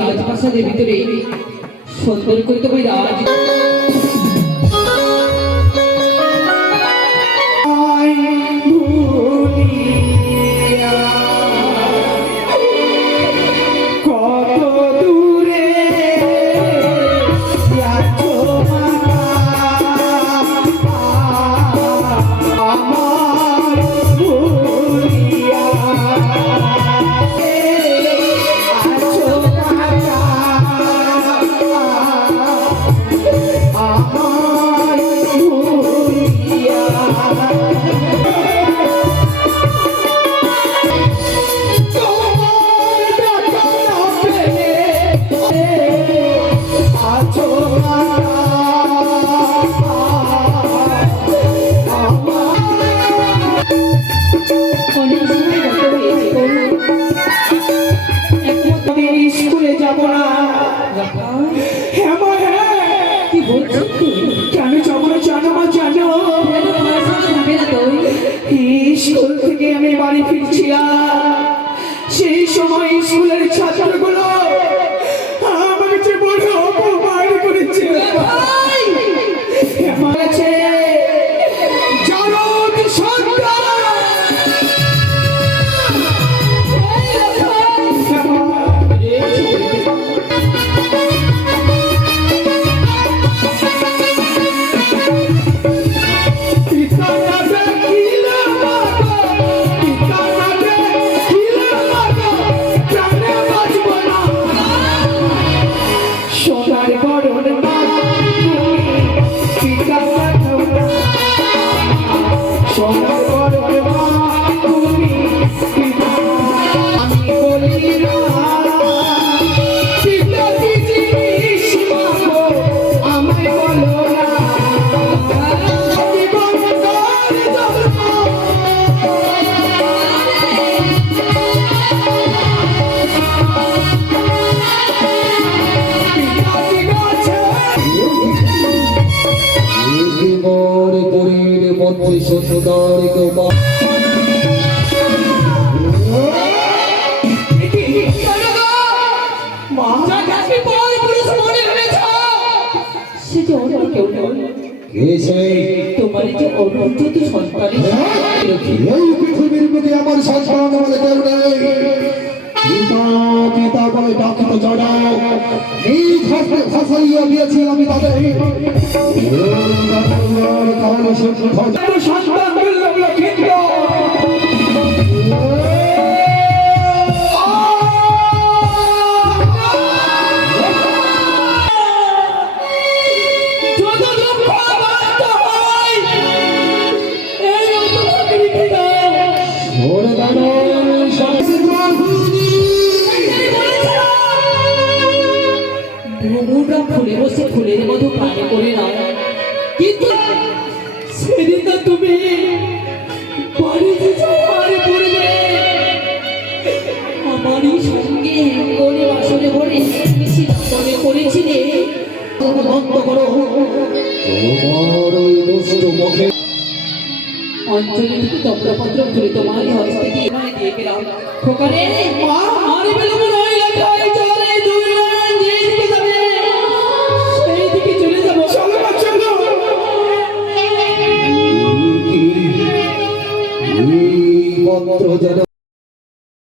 রাজপ্রাসাদের ভিতরে সুন্দর করে তুমি রাজ স্কুল থেকে আমি বাড়ি ফিরছিলাম। সেই সময় স্কুলের ছাত্রগুলো আমাকে যে বড় অপমান করেছে। তোমার যে অনুচিত সন্তান পৃথিবীর বুকে আমার সন্তান বলে কেউ নেই। পিতা বলে ডাকিত জড়া এই ফাঁসাইয়া দিয়েছি আমি তাদের সন্তান ফুলে বসে ফুলের মতো পানি করে না, কিন্তু সেদিন তুমি বাড়িতে যাওয়ার পড়বে আমারই সঙ্গে করে বাসনে ভরে মিশি মনে করেছিলে। বন্ধ করো তোমার ওই দুষ্ট মুখে। অঞ্চলে থেকে তপ্রপত্র খুলে তোমারই হস্তে দিয়ে দিয়ে গেলাম। খোকারে মা আর বেলুম নয় লেখা